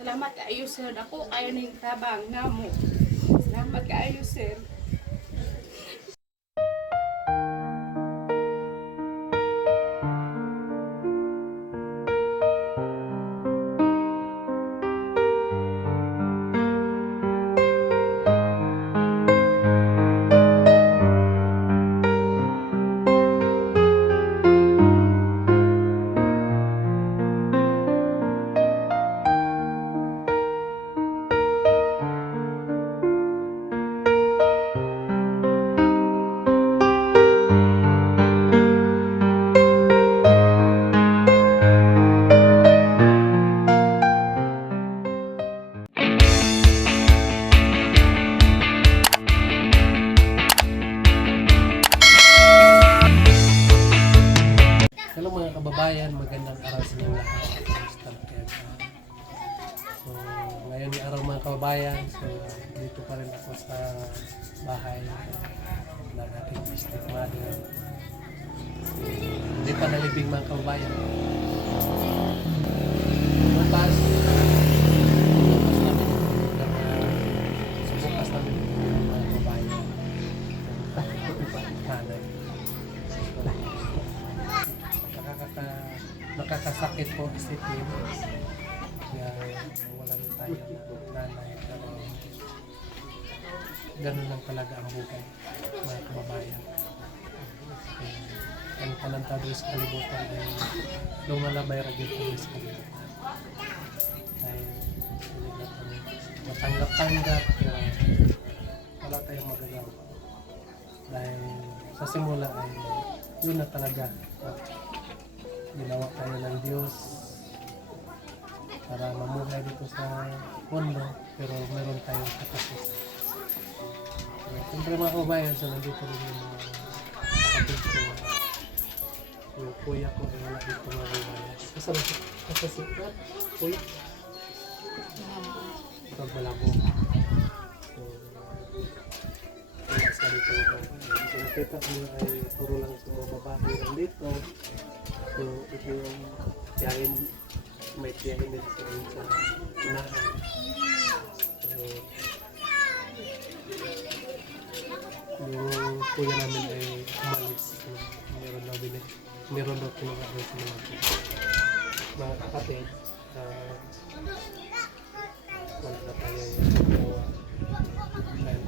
Salamat kaayo sir. Ako kayo ning tabang namo. Salamat kaayo sir. Hello mga kababayan, magandang araw sa inyong lahat. So, ngayon yung araw mga kababayan, so dito pa rin ako sa bahay ng ating district mother. So, hindi pa nalibing mga kababayan. Bukas namin mga kababayan. Hanay. Nakakasakit po isipin kaya walang tayo na nanay, pero ganun lang talaga ang buhay mga kababayan. Ang talantado sa kalibutan ay lumalabay rin dito sa kalibutan dahil hindi na kami matanggap-tanggap, pero wala tayong magagawa dahil sa simula ay yun na talaga. Ginawa tayo ng Diyos para mamuhay dito sa mundo, pero meron tayong katapusan. Siyempre mga kabayan, so nandito rin yung mga kapatid ko. Yung kuya ko ay wala dito mga kabayan. Kasasikat, kuya. Ito balabo. So, wala sa dito mga kabayan. So nakita nyo ay puro lang sa mga babae lang dito. So, ito yung tiyahin, may tiyahin din sa unahan. So, yung kuya namin ay umalis. So, meron daw pinag-aral sa mga kapatid. Wala na tayo yung gawa. Dahil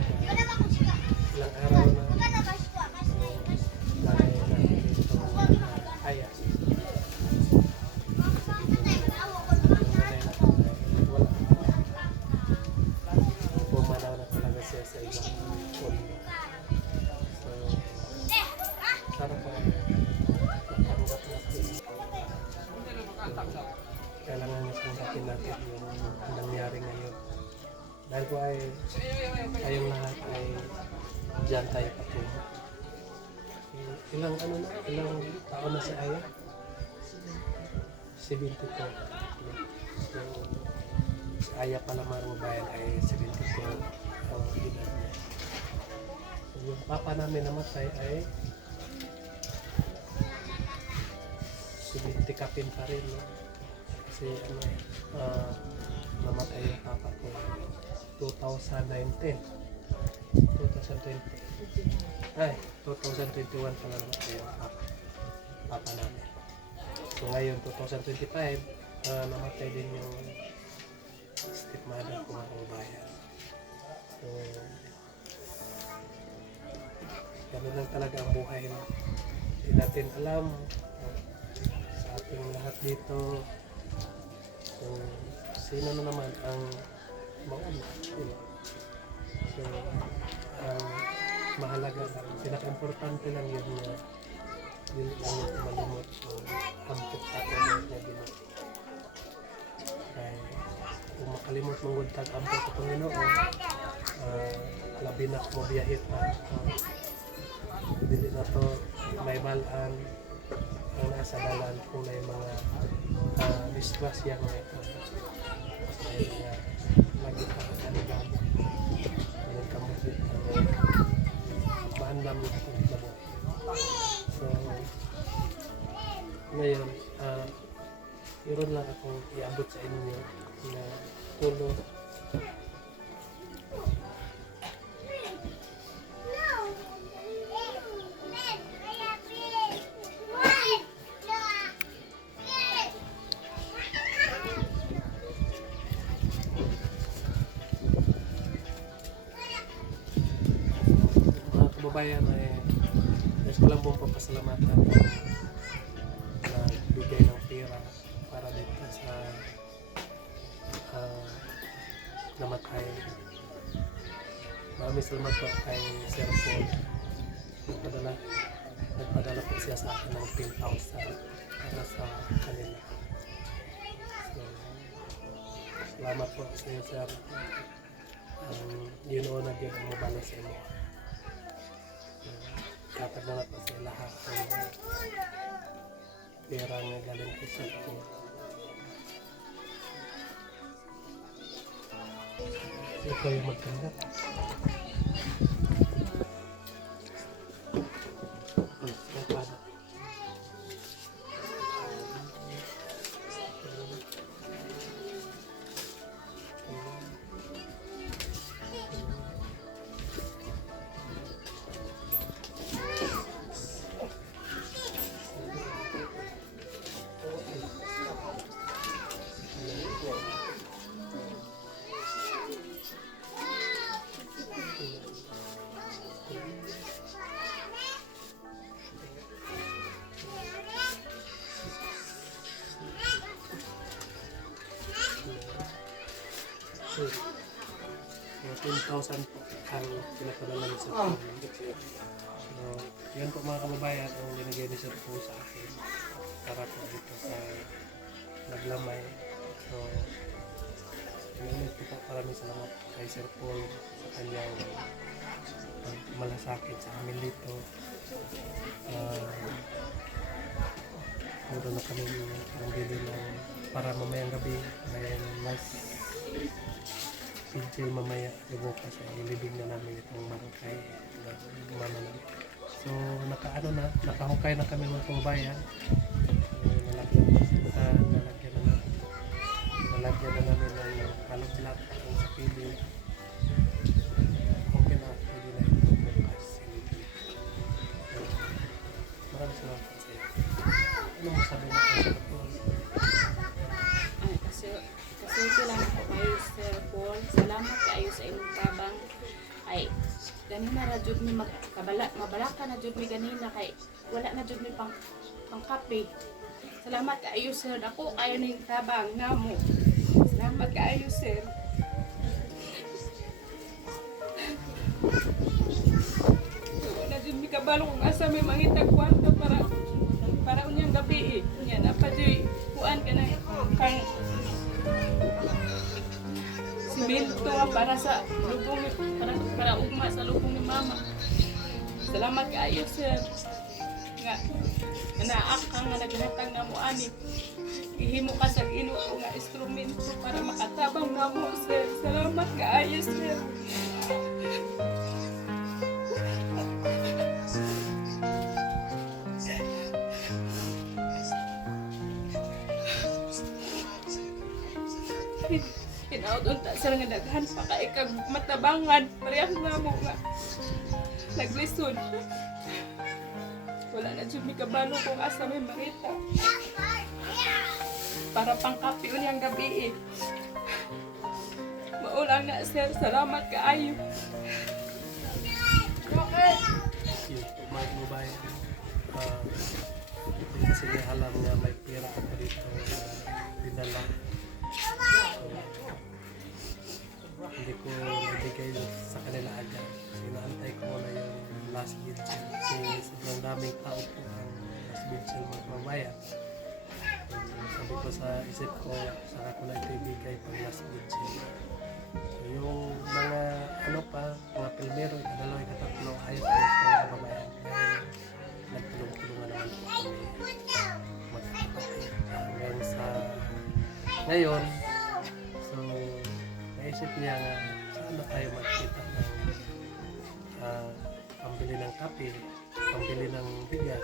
ilang araw na Aya. Pumanaw na talaga siya sa ibang mundo. So, sana po matanggap natin. Kailangan niya tanggapin natin yung nangyari ngayon. Dahil po ay kayong lahat ay dyan tayo patungo. Ilang taon na si Aya? 72. Si Aya pala mga kababayan ay 72 ang edad niya. Yung papa namin namatay ay 70 kapin pa rin. No? Kasi namatay yung papa ko 2019. 2020. Ay, 2021 pala naman yung papa namin. So ngayon, 2025, namatay din yung stepmother ko mga kababayan. So, gano'n lang talaga ang buhay. No? Hindi natin alam sa ating lahat dito kung sino na naman ang mauna. So, ang mahalaga lang, pinaka-importante lang yun na yun lang yung malimot o hampit sa akin na ginot. Kaya kung makalimot mong guntag ampot sa Panginoon, labi na mo biyahit na dili na to may balaan ang nasa dalan kung may mga disgrasya nga ito. Kaya lagi pa ang kanilang kamukit ang maandam yung itong labo. So, ngayon, meron lang akong iabot sa inyo na tulo. Mga kababayan ay gusto ko lang pong papasalamatan na nagbigay ng pera para dito sa namatay. Maraming salamat po kay Sir Paul. Nagpadala po siya sa akin ng 10,000 para sa kanila. So, salamat po sa iyo, Sir. Yun o na din ang mabala sa inyo. Kapadala po sa lahat ng pera na galing po sa Paul. Ito yung magtanggap. So, 10,000 po ang pinapadala ni Sir Paul. So, yan po mga kababayan ang binigay ni Sir Paul sa akin para po dito sa naglamay. So, ulit po maraming salamat kay Sir Paul sa kanyang malasakit sa amin dito. Puro na kami ang bili ng para mamayang gabi may mas pinchil mamaya bukas ay ilibing na namin itong marukay na mama namin. So nakahukay na kami mga kababayan. Nalagyan na namin ng palak-lak ang sapili. Okay na, pwede na ito bukas. Maraming salamat sa iyo. Ano mo sabi na kayo sa Paul? Kasi lang po kayo, Sir Paul. Salamat kayo sa inyong tabang. Ay, ganina na jud mi mabalaka na jud mi ganina kay wala na jud mi pangkape. Salamat kayo, Sir. Ako kayo ning tabang namo. Salamat kayo, Sir. Wala jud mi kabalo kung asa may mangitag kwarta para unyang gabi eh. Nya na pa jud kuan kana kang simento para sa lubong para ugma sa lubong ni mama. Salamat kaayo, Sir. Nga naak ang naghatag na mo ani. Ihimo ka sa Ginoo nga instrumento para makatabang namo, Sir. Salamat kaayo, Sir. Hinaudon ta sir nga daghan pa ka ikag matabangan parehas na mo nga naglisod. Wala na jud mi kabalo kung asa may mangita para pangkapi unyang gabi eh. Maulang na, Sir. Salamat kaayo. Okay. Mga kababayan, hindi kasi niya alam nga may pera ako dito na dinala. Hindi ko nabigay sa kanila agad. Kasi naantay ko na yung last vigil. Kasi sobrang daming tao po ang last vigil magbabayan. Sabi ko sa isip ko, saka ko na ito ibigay pang last vigil. So yung mga mga pilmero, ikadalawa, ikatatlo, ayos sa mga kababayan. Dahil nagtulong-tulungan naman po kami magkakapatid. Hanggang sa ngayon, so naisip niya nga saan na tayo magkita ng pambili ng kape, pambili ng bigas.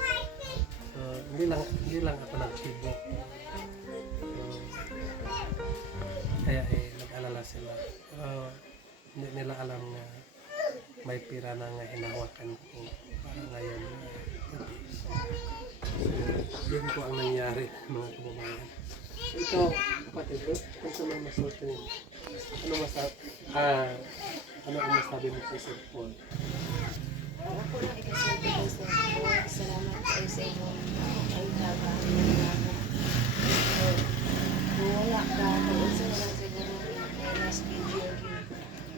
So hindi lang ako nagtibok. So, kaya nag-alala sila. Hindi nila alam na may pira na nga hinahawakan ko para ngayon. So, yun po ang nangyari mga kababayan. So, ito, kapatid ko, kung sa mga masulti nyo, ano ang masabi mo kay Sir Paul? Ako lang ikasulti kay Sir Paul. Salamat kayo sa inyong ang trabaho ng ako. Kung wala ka, kung isa na lang siguro may last video yun.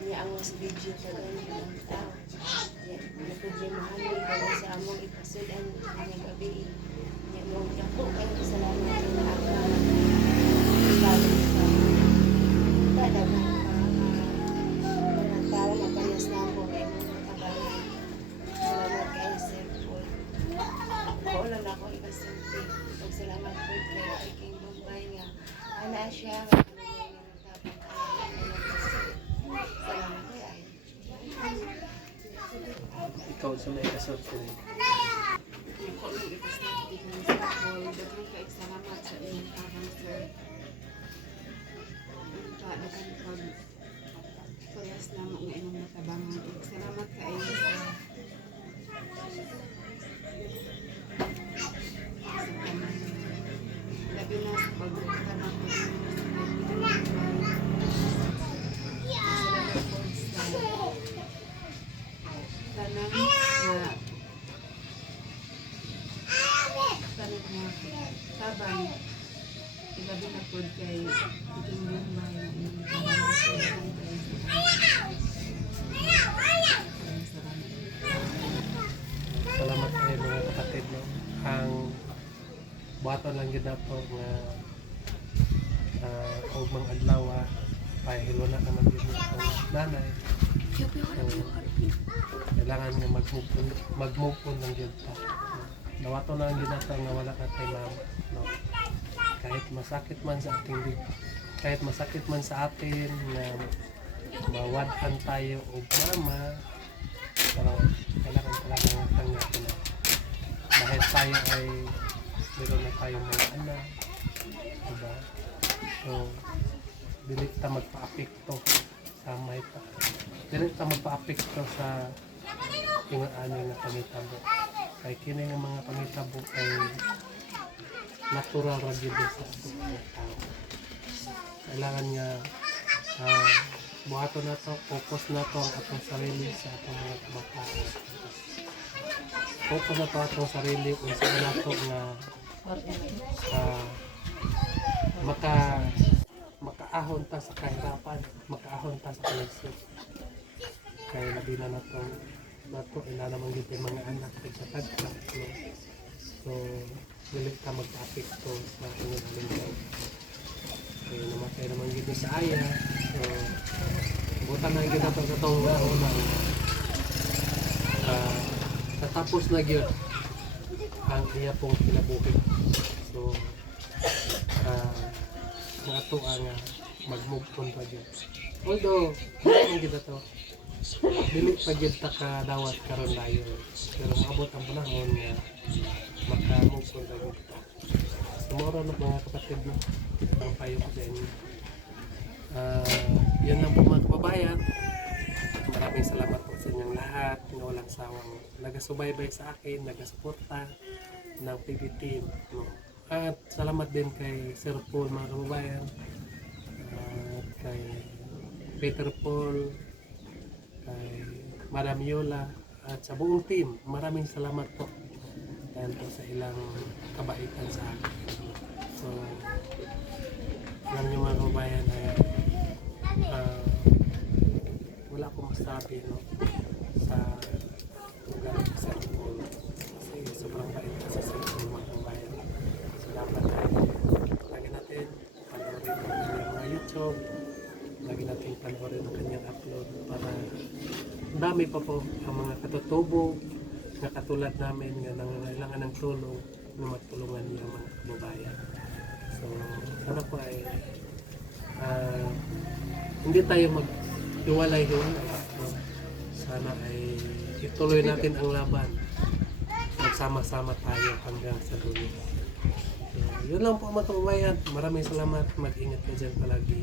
Niya ang last video sa ganyan ng tao. Naproblemahan mo ikaw sa among ipasudan ng gabi. Niya mong dako kayo kasalamat na ako na ipagod sa dadagan pa mga tao na panas na ako ay mga kabayan. Salamat kayo Sir Paul. Ako lang ako ikasulti. Salamat po kayo kay King Bombay nga ana siya nga kanunay nga nagtapang salamat kayo ay. Ikaw sa may kasulti nyo. Ako lang ikasulti kay Sir Paul. Daghang kayo salamat sa inyong tabang Sir. Daghang pag parehas na mo nga inyong natabangan. Salamat kayo sa labi na sa pagkakamang tanang na tabang ilabi na po kay iting lumay Salamat kayo mga kapatid. No? Ang buhaton lang yun na po nga og mga adlaw pahilo na ka mag-yun ang nanay. Kailangan nga mag-move on lang yun pa. Nawato na ang ginata nga wala ka kay mama. No? Kahit masakit man sa ating kahit masakit man sa atin na mawadan tayo o mama, pero kailangan talaga tanggapin na dahil tayo ay meron na tayong mga anak, diba? So, dili ta magpa-apekto sa may pa. Dili ta magpa-apekto sa yung ano nga pangitabo. Kay kini nga mga pangitabo ay natural ra gyud sa atong mga tao. Kailangan nga buhaton na to, focus na to ang atong sarili sa atong mga kabataan. Focus na to atong sarili kung saan na to nga makaahon ta sa kahirapan, makaahon ta sa kalisod. Kaya labi na nato ina naman yung mga anak nagtatagka. No? So, galit ka magpa-apekto sa inyong alingaw. Kaya namatay naman gito sa aya. So, butan na gito sa itong naunang natapos na gyud ang iya pong kinabuhi. So, mga to ang mag-move on pa gyud. Although, ang gito to, dili pa gyud ta ka dawat karon dayon. Pero maabot ang panahon nga maka-move on pa gyud ta. Sumora na mga kapatid no, ang payo ko sa inyo. Yan lang po mga kababayan. Maraming salamat po sa inyong lahat na walang sawang nagasubaybay sa akin, nagasuporta ng PBT. No? At salamat din kay Sir Paul mga kababayan, at kay Peter Paul, kay Madam Yola, at sa buong team. Maraming salamat po dahil po sa ilang kabaitan sa akin. So, alam niyo mga kababayan ay wala akong masabi no, sa lugar ng Sir Paul kasi sobrang bait kasi sa mga kababayan. So dapat lagi natin panoorin ang kanyang mga YouTube, lagi natin panoorin ang kanyang upload para dami pa po ang mga katutubo na katulad namin na nangangailangan ng tulong na matulungan niya ang mga kababayan. So sana po ay hindi tayo mag-iwalay-hiwalay. Sana ay ituloy natin ang laban. Magsama-sama tayo hanggang sa dulo. So, yun lang po mga kababayan. Maraming salamat. Mag-ingat ka dyan palagi.